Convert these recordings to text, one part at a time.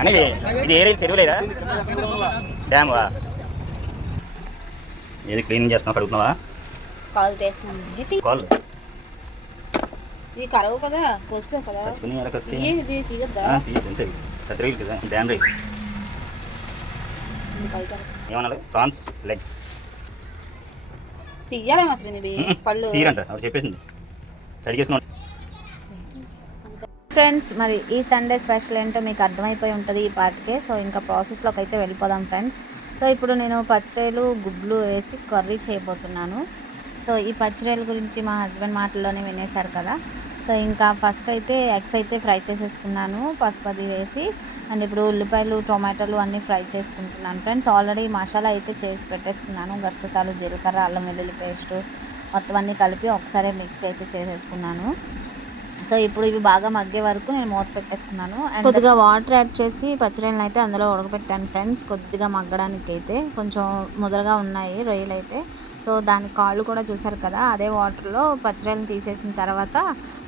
అనేది ఇది area చెరువులేదా dam ఏది క్లీనింగ్ చేస్తున్నావు కడుగుతున్నావా కాల్ చేస్తున్నాను కాల్ ఇది కరవు కదా కొస్సు కదా చచ్చుకుని ఎలా కత్తి ఇది తీయద్దా తీయదు అంతే కత్తి కదా డ్యామ్ రైల్ ఏమన్నారు ప్రాన్స్ లెగ్స్ తీయాలేమో అసలు ఇవి పళ్ళు తీరంట ఆవిడ చెప్పేసింది కడిగేసిన ఫ్రెండ్స్. మరి ఈ సండే స్పెషల్ ఏంటో మీకు అర్థమైపోయి ఉంటుంది ఈ పార్ట్కే. సో ఇంకా ప్రాసెస్లోకి అయితే వెళ్ళిపోదాం ఫ్రెండ్స్. సో ఇప్పుడు నేను పచ్చిరేలు గుడ్లు వేసి కర్రీ చేయబోతున్నాను. సో ఈ పచ్చిరేలు గురించి మా హస్బెండ్ మాటల్లోనే వినేశారు కదా. సో ఇంకా ఫస్ట్ అయితే ఎగ్స్ అయితే ఫ్రై చేసేసుకున్నాను పసుపు అది వేసి. అండ్ ఇప్పుడు ఉల్లిపాయలు టొమాటోలు అన్నీ ఫ్రై చేసుకుంటున్నాను ఫ్రెండ్స్. ఆల్రెడీ మసాలా అయితే చేసి పెట్టేసుకున్నాను. గసగసాలు జీలకర్ర అల్లం వెల్లుల్లి పేస్ట్ మొత్తం అన్నీ కలిపి ఒకసారి మిక్స్ అయితే చేసేసుకున్నాను. సో ఇప్పుడు ఇవి బాగా మగ్గే వరకు నేను మూత పెట్టేసుకున్నాను. అండ్ కొద్దిగా వాటర్ యాడ్ చేసి పచ్చిరొయ్యలను అయితే అందులో ఉడకబెట్టాను ఫ్రెండ్స్. కొద్దిగా మగ్గడానికి అయితే కొంచెం ముదరగా ఉన్నాయి రొయ్యలు అయితే. సో దాని కాళ్ళు కూడా చూసారు కదా, అదే వాటర్లో పచ్చిరొయ్యలను తీసేసిన తర్వాత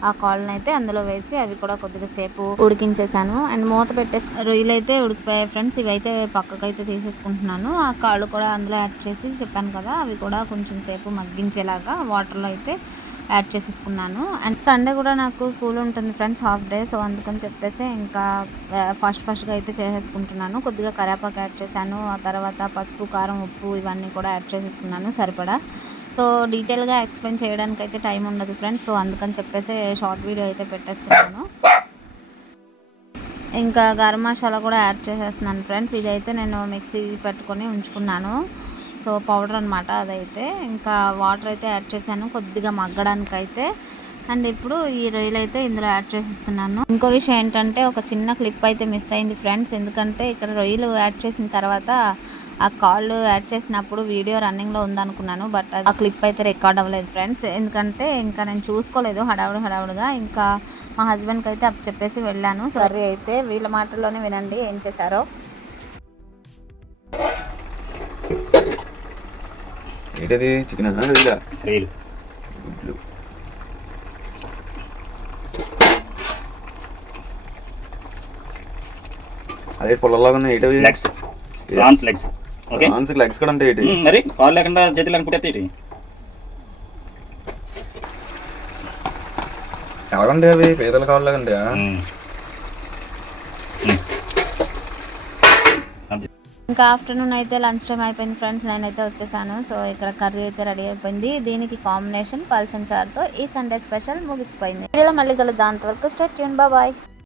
ఆ కాళ్ళని అయితే అందులో వేసి అవి కూడా కొద్దిగా సేపు ఉడికించేసాను. అండ్ మూత పెట్టేసి రొయ్యలు అయితే ఉడికిపోయాయి ఫ్రెండ్స్. ఇవైతే పక్కకైతే తీసేసుకుంటున్నాను. ఆ కాళ్ళు కూడా అందులో యాడ్ చేసి చెప్పాను కదా, అవి కూడా కొంచెం సేపు మగ్గించేలాగా వాటర్లో అయితే యాడ్ చేసేసుకున్నాను. అండ్ సండే కూడా నాకు స్కూల్ ఉంటుంది ఫ్రెండ్స్, హాఫ్ డే. సో అందుకని చెప్పేసి ఇంకా ఫస్ట్గా అయితే చేసేసుకుంటున్నాను. కొద్దిగా కరివేపాకు యాడ్ చేశాను. ఆ తర్వాత పసుపు కారం ఉప్పు ఇవన్నీ కూడా యాడ్ చేసేసుకున్నాను సరిపడా. సో డీటెయిల్గా ఎక్స్ప్లెయిన్ చేయడానికి అయితే టైం ఉండదు ఫ్రెండ్స్. సో అందుకని చెప్పేసి షార్ట్ వీడియో అయితే పెట్టేస్తున్నాను. ఇంకా గరం మసాలా కూడా యాడ్ చేసేస్తున్నాను ఫ్రెండ్స్. ఇదైతే నేను మిక్సీ పెట్టుకొని ఉంచుకున్నాను. సో పౌడర్ అనమాట అదైతే. ఇంకా వాటర్ అయితే యాడ్ చేశాను కొద్దిగా మగ్గడానికి అయితే. అండ్ ఇప్పుడు ఈ రొయ్యలు అయితే ఇందులో యాడ్ చేసేస్తున్నాను. ఇంకో విషయం ఏంటంటే ఒక చిన్న క్లిప్ అయితే మిస్ అయింది ఫ్రెండ్స్. ఎందుకంటే ఇక్కడ రొయ్యలు యాడ్ చేసిన తర్వాత ఆ కాళ్ళు యాడ్ చేసినప్పుడు వీడియో రన్నింగ్లో ఉందనుకున్నాను, బట్ ఆ క్లిప్ అయితే రికార్డ్ అవ్వలేదు ఫ్రెండ్స్. ఎందుకంటే ఇంకా నేను చూసుకోలేదు హడావుడిగా. ఇంకా మా హస్బెండ్కి అయితే అప్పుడు చెప్పేసి వెళ్ళాను. సరే అయితే వీళ్ళ మాటల్లోనే వినండి ఏం చేశారో. ఏంటది చికెన్ రొయ్యలు గుడ్లు అదే పొలంలాగా ఉన్నాయి. ఏంటవి legs prawns legs. Okay prawns legs కూడా అంటే ఏంటి మరి కాల్ లేకుండా చేతులు అనుకుంటే ఏంటి ఎలాగంటే అవి పీతల కావాలంటే ఇంకా ఆఫ్టర్నూన్ అయితే లంచ్ టైం అయిపోయింది ఫ్రెండ్స్. నేనైతే వచ్చేసాను. సో ఇక్కడ కర్రీ అయితే రెడీ అయిపోయింది. దీనికి కాంబినేషన్ పల్చన్ చారుతో ఈ సండే స్పెషల్ ముగిసిపోయింది. ఇలా మళ్ళీ కలుద్దాం. అంతవరకు స్టే ట్యూన్, బాయ్.